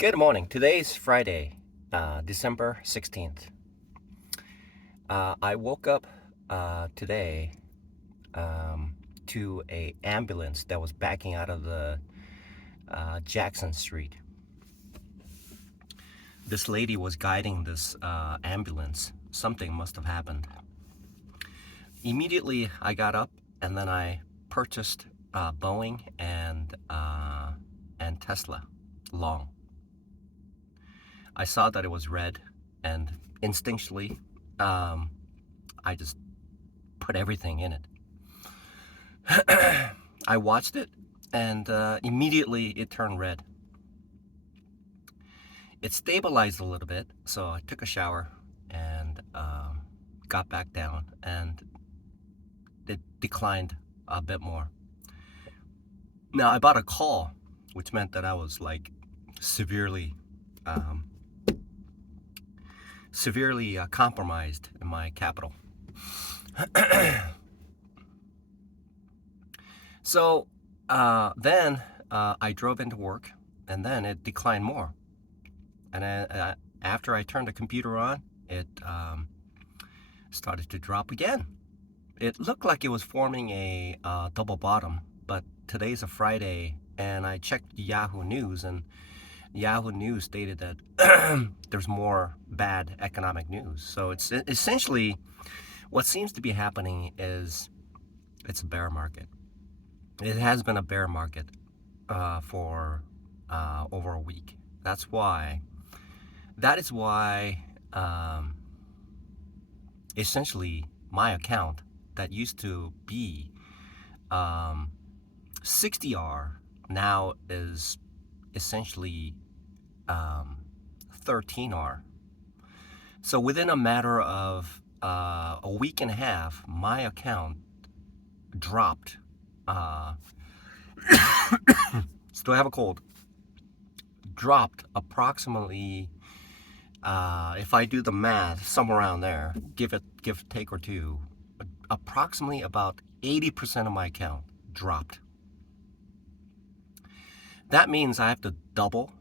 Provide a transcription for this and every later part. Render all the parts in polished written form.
Good morning. Today's Friday, December 16th. I woke up today to a ambulance that was backing out of the Jackson Street. This lady was guiding this ambulance. Something must have happened. Immediately, I got up and then I purchased Boeing and Tesla long. I saw that it was red, and instinctually, I just put everything in it. I watched it, and immediately it turned red. It stabilized a little bit, so I took a shower and got back down, and it declined a bit more. Now, I bought a call, which meant that I was like severely compromised in my capital. So then I drove into work, and then it declined more. And after I turned the computer on, it started to drop again. It looked like it was forming a double bottom, but today's a Friday, and I checked Yahoo News, and Yahoo News stated that there's more bad economic news. So it's essentially what seems to be happening is it's a bear market. It has been a bear market for over a week. That is why essentially my account that used to be 60R now is essentially 13R. So within a matter of a week and a half, my account dropped. Still have a cold. Dropped approximately, if I do the math, somewhere around there, give a take or two, approximately about 80% of my account dropped. That means I have to double,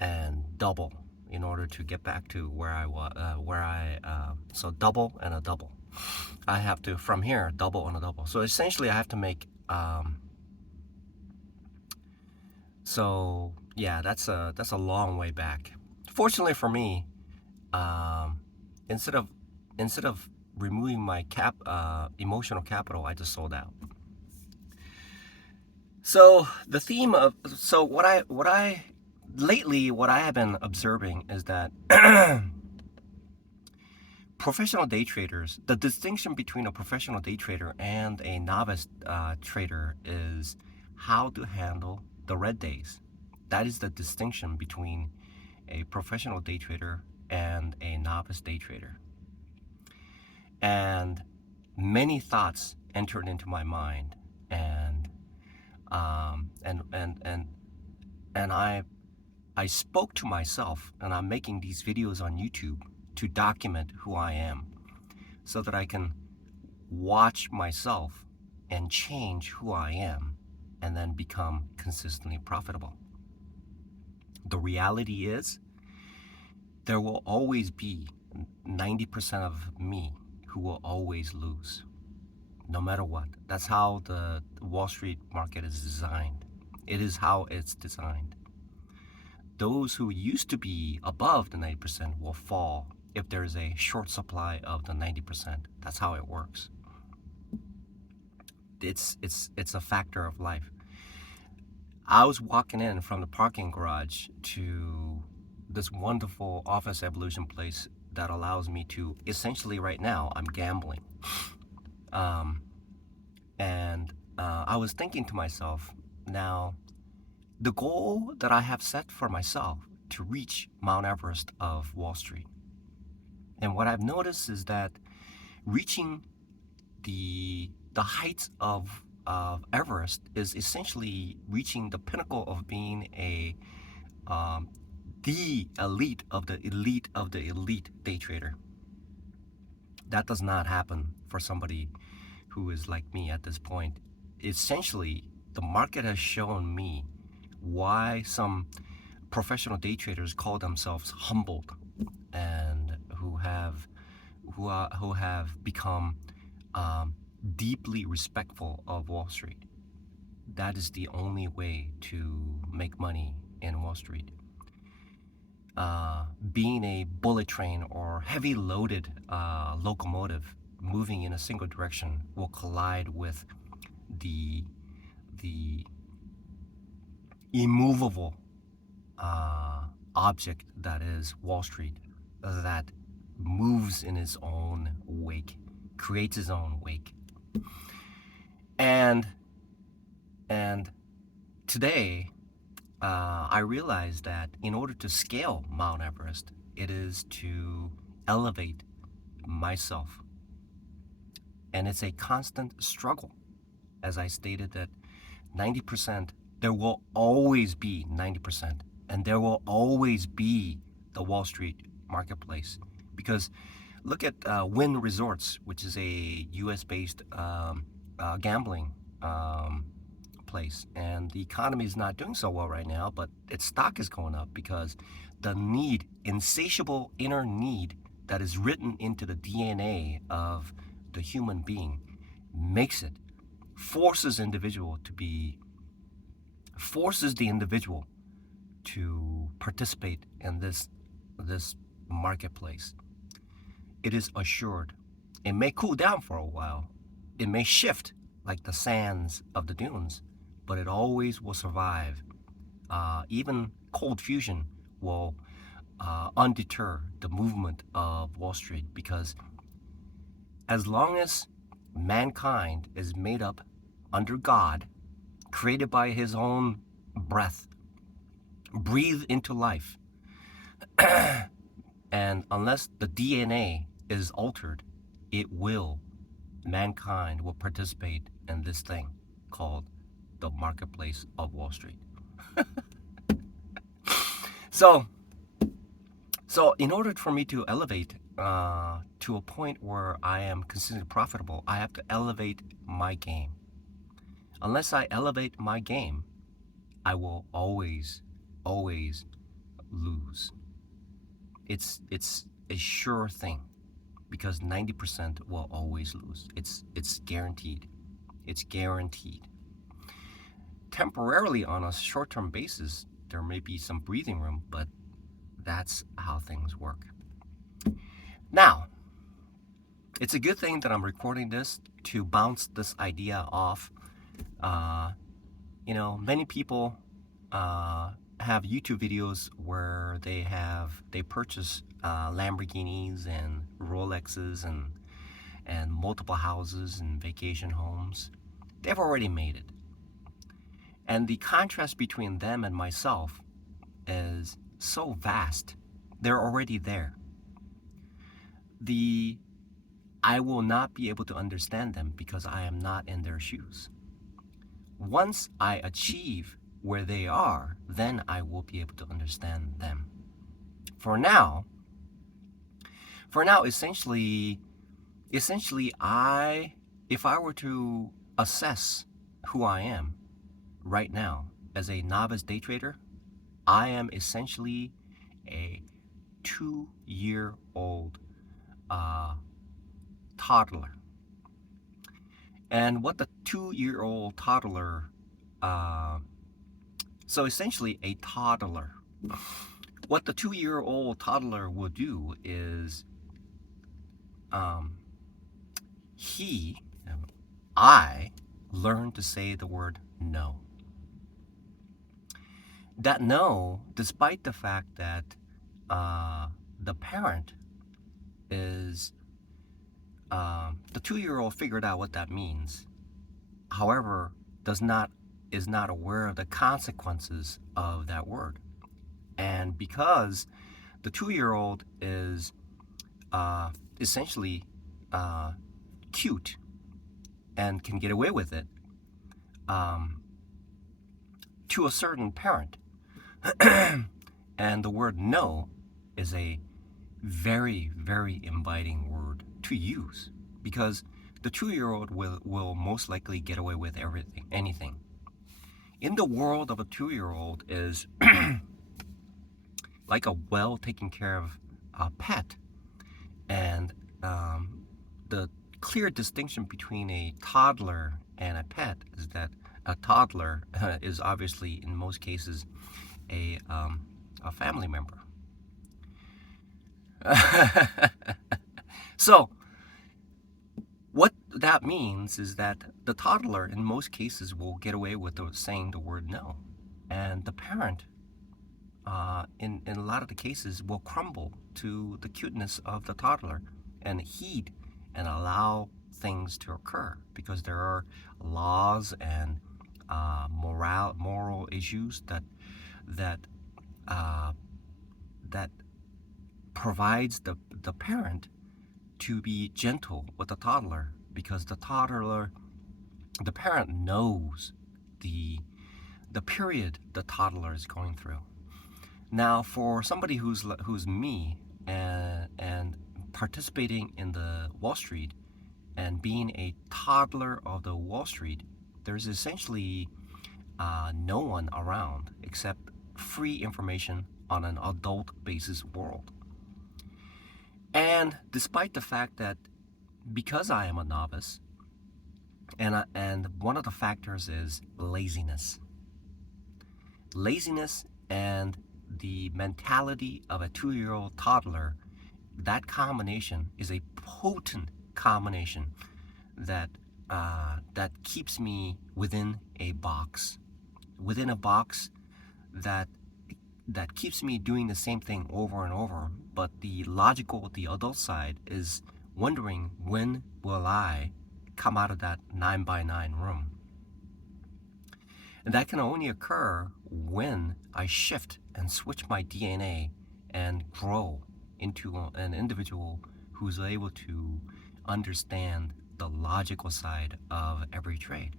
and double in order to get back to where I was. So double and a double. I have to, from here, double and a double. So essentially, I have to make. So yeah, that's a long way back. Fortunately for me, instead of removing my emotional capital, I just sold out. So the theme of what I have been observing is that professional day traders, the distinction between a professional day trader and a novice trader is how to handle the red days. That is the distinction between a professional day trader and a novice day trader. And many thoughts entered into my mind, and I spoke to myself, and I'm making these videos on YouTube to document who I am, so that I can watch myself and change who I am, and then become consistently profitable. The reality is, there will always be 90% of me who will always lose, no matter what. That's how the Wall Street market is designed. It is how it's designed. Those who used to be above the 90% will fall if there's a short supply of the 90%. That's how it works. It's a factor of life. I was walking in from the parking garage to this wonderful office evolution place that allows me to, essentially right now, I'm gambling. I was thinking to myself, now, the goal that I have set for myself to reach Mount Everest of Wall Street. And what I've noticed is that reaching the heights of Everest is essentially reaching the pinnacle of being the elite of the elite of the elite day trader. That does not happen for somebody who is like me at this point. Essentially, the market has shown me why some professional day traders call themselves humbled, and who have become um, deeply respectful of Wall Street. That is the only way to make money in Wall Street. Being a bullet train or heavy loaded locomotive moving in a single direction will collide with the the immovable object that is Wall Street, that moves in its own wake, creates its own wake. And and today, I realized that in order to scale Mount Everest, it is to elevate myself, and it's a constant struggle. As I stated, that 90%, there will always be 90%, and there will always be the Wall Street marketplace. Because look at Wynn Resorts, which is a US based gambling place, and the economy is not doing so well right now, but its stock is going up because the need, insatiable inner need that is written into the DNA of the human being, makes it, forces the individual to participate in this marketplace. It is assured. It may cool down for a while. It may shift like the sands of the dunes, but it always will survive. Even cold fusion will undeter the movement of Wall Street, because as long as mankind is made up under God, created by his own breath, breathed into life, and unless the DNA is altered, mankind will participate in this thing called the marketplace of Wall Street. So in order for me to elevate to a point where I am considered profitable, I have to elevate my game. Unless I elevate my game, I will always lose. It's a sure thing, because 90% will always lose. It's guaranteed. It's guaranteed. Temporarily, on a short-term basis, there may be some breathing room, but that's how things work. Now, it's a good thing that I'm recording this to bounce this idea off. Many people have YouTube videos where they purchase Lamborghinis and Rolexes and multiple houses and vacation homes. They've already made it. And the contrast between them and myself is so vast. They're already there. I will not be able to understand them because I am not in their shoes. Once I achieve where they are, then I will be able to understand them. For now, essentially, if I were to assess who I am right now as a novice day trader, I am essentially a 2-year-old toddler. And what the 2-year-old toddler, so essentially a toddler, what the 2-year-old toddler will do is I learn to say the word no. That no, despite the fact that the parent is, the 2-year-old figured out what that means. However, is not aware of the consequences of that word. And because the 2-year-old is essentially cute and can get away with it to a certain parent, and the word no is a very, very inviting word to use, because the 2-year-old will most likely get away with anything. In the world of a 2-year-old is like a well taken care of pet. And the clear distinction between a toddler and a pet is that a toddler is obviously, in most cases, a, um, a family member. So, what that means is that the toddler, in most cases, will get away with saying the word no. And the parent, in a lot of the cases, will crumble to the cuteness of the toddler and heed and allow things to occur because there are laws and moral issues that uh, that provides the parent to be gentle with the toddler because the parent knows the the period the toddler is going through. Now, for somebody who's me and participating in the Wall Street and being a toddler of the Wall Street, there's essentially no one around except free information on an adult basis world. And despite the fact that because I am a novice, and one of the factors is laziness. Laziness and the mentality of a 2-year-old toddler, that combination is a potent combination that keeps me within a box, that that keeps me doing the same thing over and over. But the adult side is wondering, when will I come out of that 9 by 9 room? And that can only occur when I shift and switch my DNA and grow into an individual who's able to understand the logical side of every trade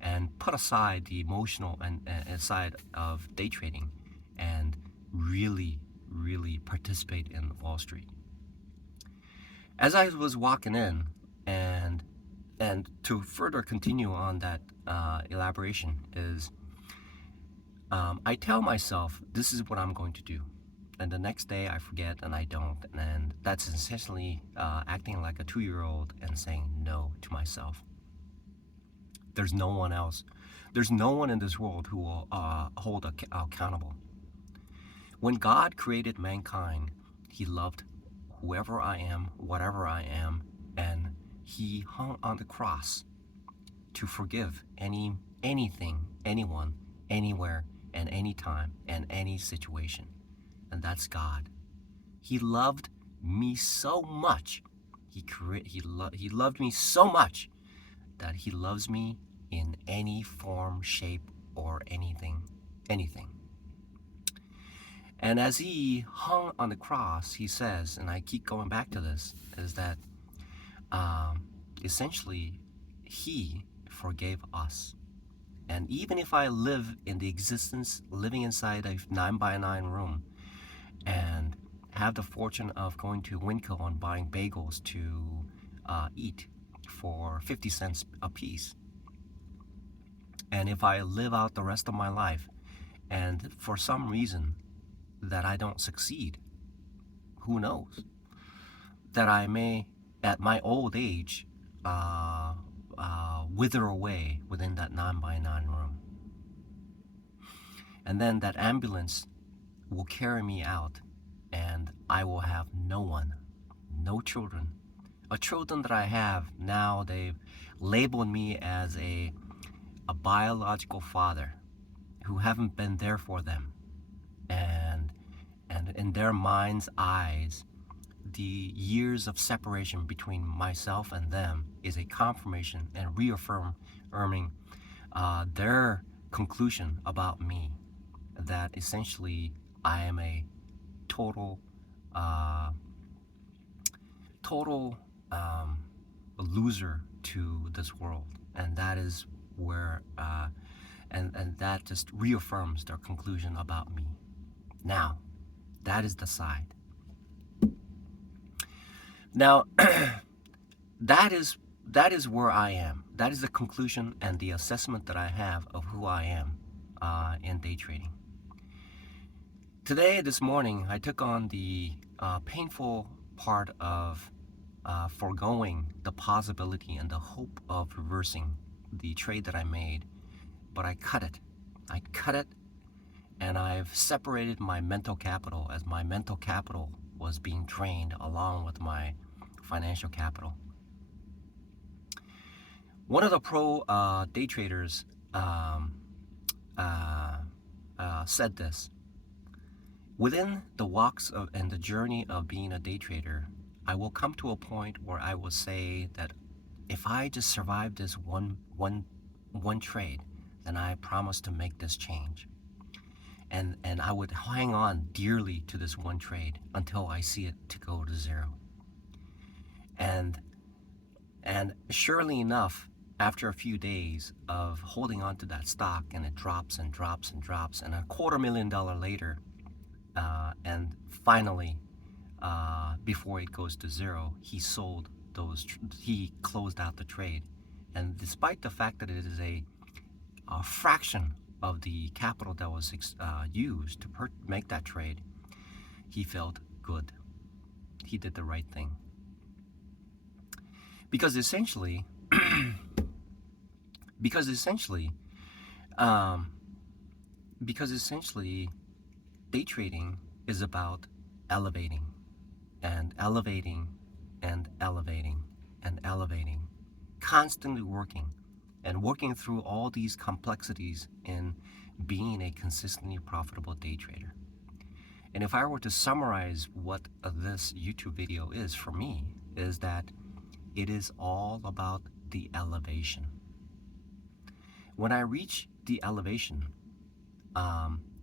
and put aside the emotional and side of day trading and really, really participate in Wall Street. As I was walking in, and to further continue on that elaboration is, I tell myself this is what I'm going to do, and the next day I forget and I don't, and that's essentially acting like a 2-year-old and saying no to myself. There's no one else. There's no one in this world who will hold accountable. When God created mankind, He loved whoever I am, whatever I am, and He hung on the cross to forgive anything, anyone, anywhere, and anytime, and any situation. And that's God. He loved me so much. He loved me so much that He loves me in any form, shape, or anything. And as He hung on the cross, He says, and I keep going back to this, is that essentially He forgave us. And even if I live in the existence, living inside a 9 by 9 room, and have the fortune of going to Winco and buying bagels to eat for 50 cents a piece, and if I live out the rest of my life, and for some reason that I don't succeed, who knows? That I may, at my old age, wither away within that 9 by 9 room. And then that ambulance will carry me out, and I will have no one, no children. Children that I have now, they've labeled me as a biological father who haven't been there for them. And in their mind's eyes, the years of separation between myself and them is a confirmation and reaffirming their conclusion about me, that essentially I am a total loser to this world, and that is where and that just reaffirms their conclusion about me. Now, that is the side. Now, that is where I am. That is the conclusion and the assessment that I have of who I am in day trading. Today, this morning, I took on the painful part of foregoing the possibility and the hope of reversing the trade that I made, but I cut it. I cut it, and I've separated my mental capital as my mental capital was being drained along with my financial capital. One of the pro day traders uh, said this. Within the walks of and the journey of being a day trader, I will come to a point where I will say that if I just survive this one trade, then I promise to make this change. And I would hang on dearly to this one trade until I see it to go to zero. And surely enough, after a few days of holding on to that stock, and it drops and drops and drops, and $250,000 later, and finally, before it goes to zero, he sold those. He closed out the trade, and despite the fact that it is a fraction of the capital that was used to make that trade, he felt good. He did the right thing. Because essentially, because essentially, um, day trading is about elevating and elevating and elevating and elevating, constantly working and working through all these complexities in being a consistently profitable day trader. And if I were to summarize what this YouTube video is for me, is that it is all about the elevation. When I reach the elevation,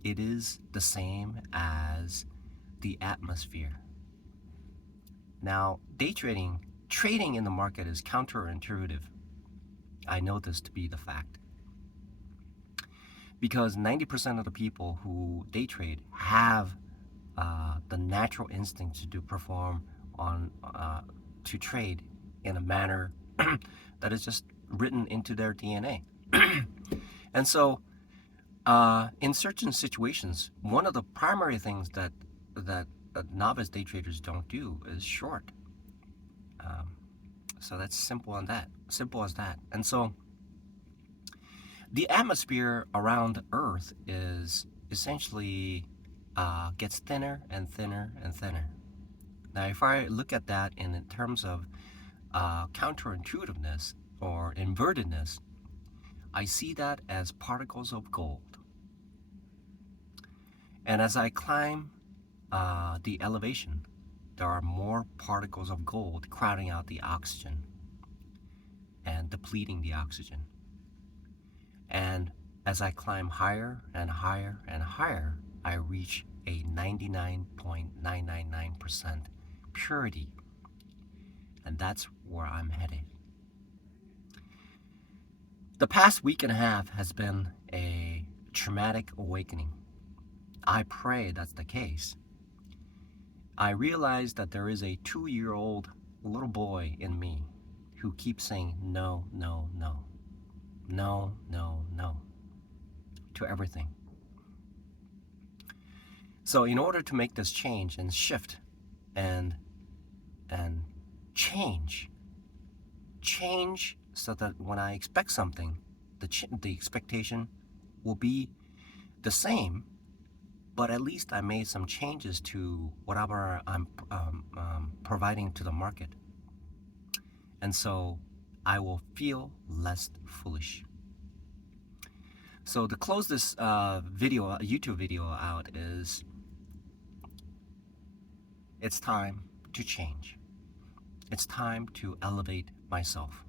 it is the same as the atmosphere. Now, day trading in the market is counterintuitive. I know this to be the fact. Because 90% of the people who day trade have the natural instinct to perform to trade in a manner that is just written into their DNA. And so, in certain situations, one of the primary things that novice day traders don't do is short. So that's simple as that. And so, the atmosphere around Earth is essentially gets thinner and thinner and thinner. Now, if I look at that in terms of counterintuitiveness or invertedness, I see that as particles of gold. And as I climb the elevation, there are more particles of gold crowding out the oxygen and depleting the oxygen. And as I climb higher and higher and higher, I reach a 99.999% purity. And that's where I'm headed. The past week and a half has been a traumatic awakening. I pray that's the case. I realize that there is a 2-year-old little boy in me who keeps saying no, no, no, no, no, no to everything. So in order to make this change and shift and change so that when I expect something, the expectation will be the same, but at least I made some changes to whatever I'm providing to the market. And so I will feel less foolish. So to close this YouTube video out is, it's time to change. It's time to elevate myself.